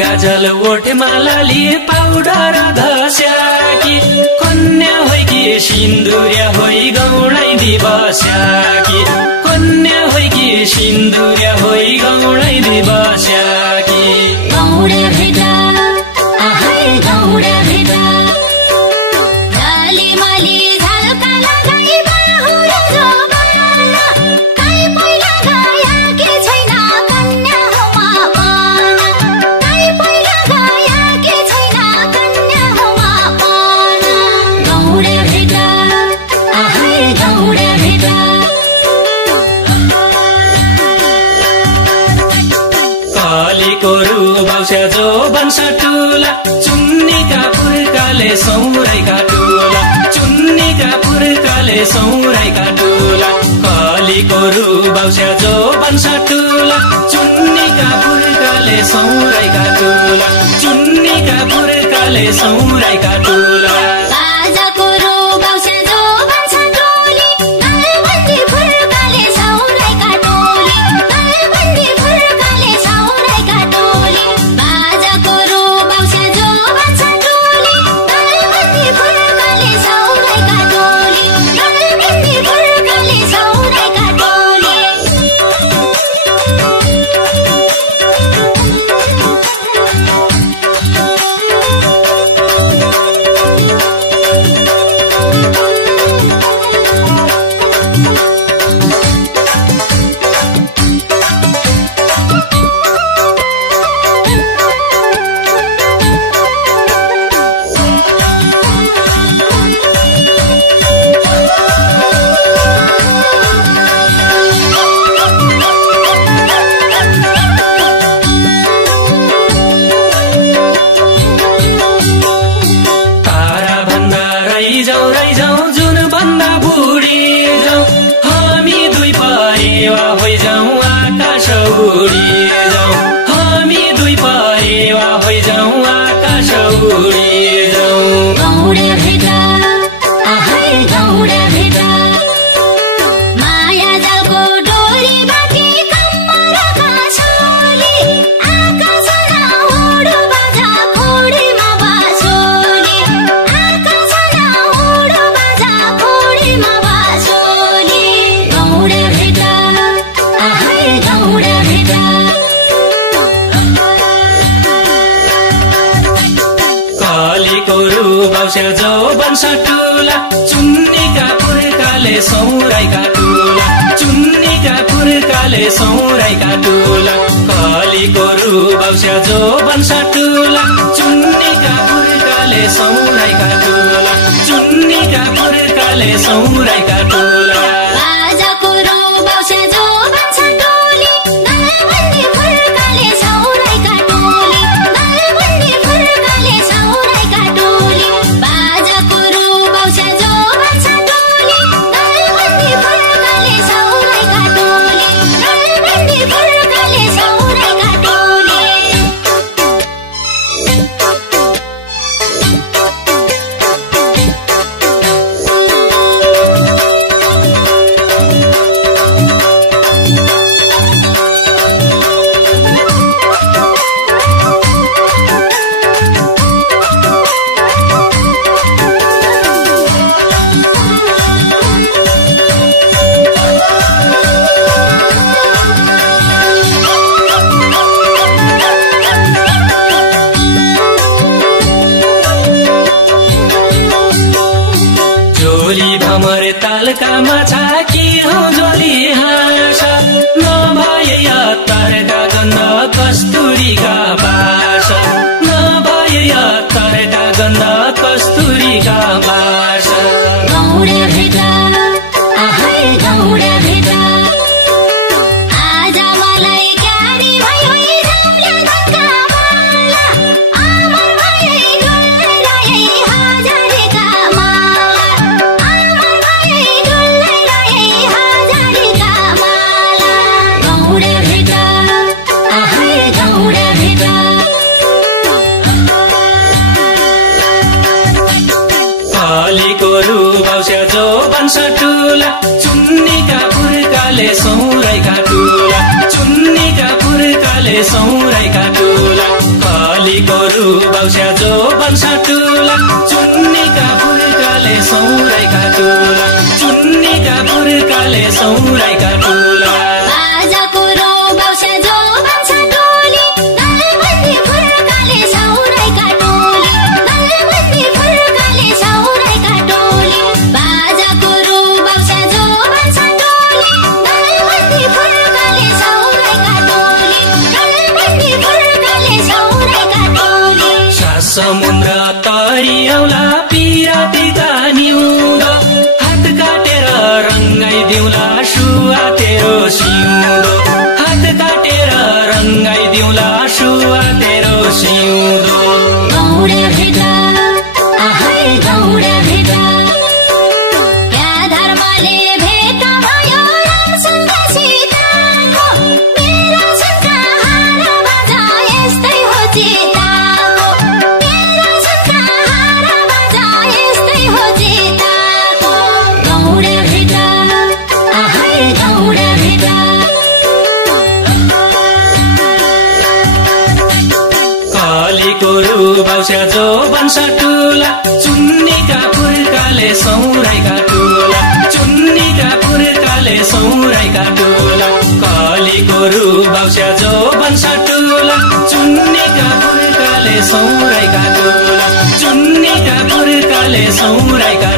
गाजल ओठमा लाली powder घस्याकी कन्या होइ कि सिन्दुर्या होइ गौडै दिबस्याकी कन्या होइ कि सिन्दुर्या होइ गौडै दिबस्याकी गौडा भेटा आहै गौडा भेटा डाली माली झल्का लगाई बाहुरा जोबाना काई पहिला गया के छैन कन्या होमा पाना काई पहिला गया के छैन कन्या होमा पाना गौडा भेटा आहै गौडा भेटा कालीको रुबाउस्या जो बन्सटुला चुन्नीका पुर्काले सौराइका टुला चुन्नीका पुर्काले सौराइका टुला कालीको रुबाउस्या जो बन्सटुला चुन्नीका पुर्काले सौराइका टुला चुन्नीका पुर्काले सौराइका टुला बाजाको रुबाउस्या जो बन्सटुली नलबन्दी फुर्काले सौराइका टोली नलबन्दी फुर्काले सौराइका टोली बाजाको रुबाउस्या जो बन्सटुली नलबन्दी फुर्काले सौराइका टोली नलबन्दी फुर्काले सौराइका टोली तारा भन्दा रहिजाऊ जुन भन्दा बुढी जाऊ हामी दुई परेवा होइजाऊ आकाश उडी जाऊ हामी दुई परेवा होइजाऊ आकाश उडी जाऊ गौडा भेटा आहै गौडा भेटा माया जालको डोरी बाटी कम्मरका छोली आकाशमा उडो बाजा खोडीमा बासोली आकाशमा उडो बाजा खोडीमा बासोली गौडा भेटा आहै गौडा भेटा कालीको रुबाउस्या जो बन्सटुला चुन्नीका पुर्काले सौराइका टुला चुन्नीका पुर्काले सौराइका टुला कालीको रुबाउस्या जो बन्सटुला चुन्नीका पुर्काले सौराइका टुला चुन्नीका पुर्काले सौराइका टुला बाजाको रुबाउस्या जो बन्सटुली नलबन्दी फुर्काले सौराइका टोली नलबन्दी फुर्काले सौराइका टोली बाजाको रुबाउस्या जो बन्सटुली नलबन्दी फुर्काले सौराइका टोली नलबन्दी फुर्काले सौराइका टोली झोली भमर तालका माछा के हो झोली हाँस नभए तरका गन्ध कस्तुरीका बास नभए तरका गन्ध कस्तुरीका बास गौडा भेट आहै गौडा भेट आज मलाई क्यारी भयो जामले धक्का माला अमर भए डुल्दै हजारीका माला अमर भए डुल्दै हजारीका माला गौडा भेट आहै गौडा भेट कालीको रुबाउस्या जो बन्छ टुला चुन्नीका पुर्काले सौराइका टुला चुन्नीका पुर्काले सौराइका टुला कालीको रुबाउस्या जो बन्छ टुला चुन्नीका पुर्काले सौराइका टुला चुन्नीका पुर्काले सौराइका टुला बाजाको रुबाउस्या जो बन्छ टोली दलबन्दी फुर्काले सौराइका टोली दलबन्दी फुर्काले सौराइका टोली बाजाको रुबाउस्या जो बन्छ टोली दलबन्दी फुर्काले सौराइका टोली दलबन्दी फुर्काले सौराइका टोली समुद्र तरियौला पिरातीका निउँदो हात काटेर रङ्गाइ दिउला सुवा तेरो सिउँदो हात काटेर रङ्गाइ दिउला सुवा तेरो सिउँदो गौडा भेट आहै गौडा भेट क्या धर्मले भेट भयो रामसँग सीताको मेरो सुनका हार बाजा यस्तै हो सीताको मेरो सुनका हार बाजा यस्तै हो सीताको गौडा भेट आहै गौडा भेट कालीको रुबाउस्या जो बन्छ टुला चुन्नीका पुर्काले सौराइका टुला चुन्नीका पुर्काले सौराइका टुला कालीको रुबाउस्या जो बन्छ टुला चुन्नीका पुर्काले सौराइका टुला चुन्नीका पुर्काले सौराइका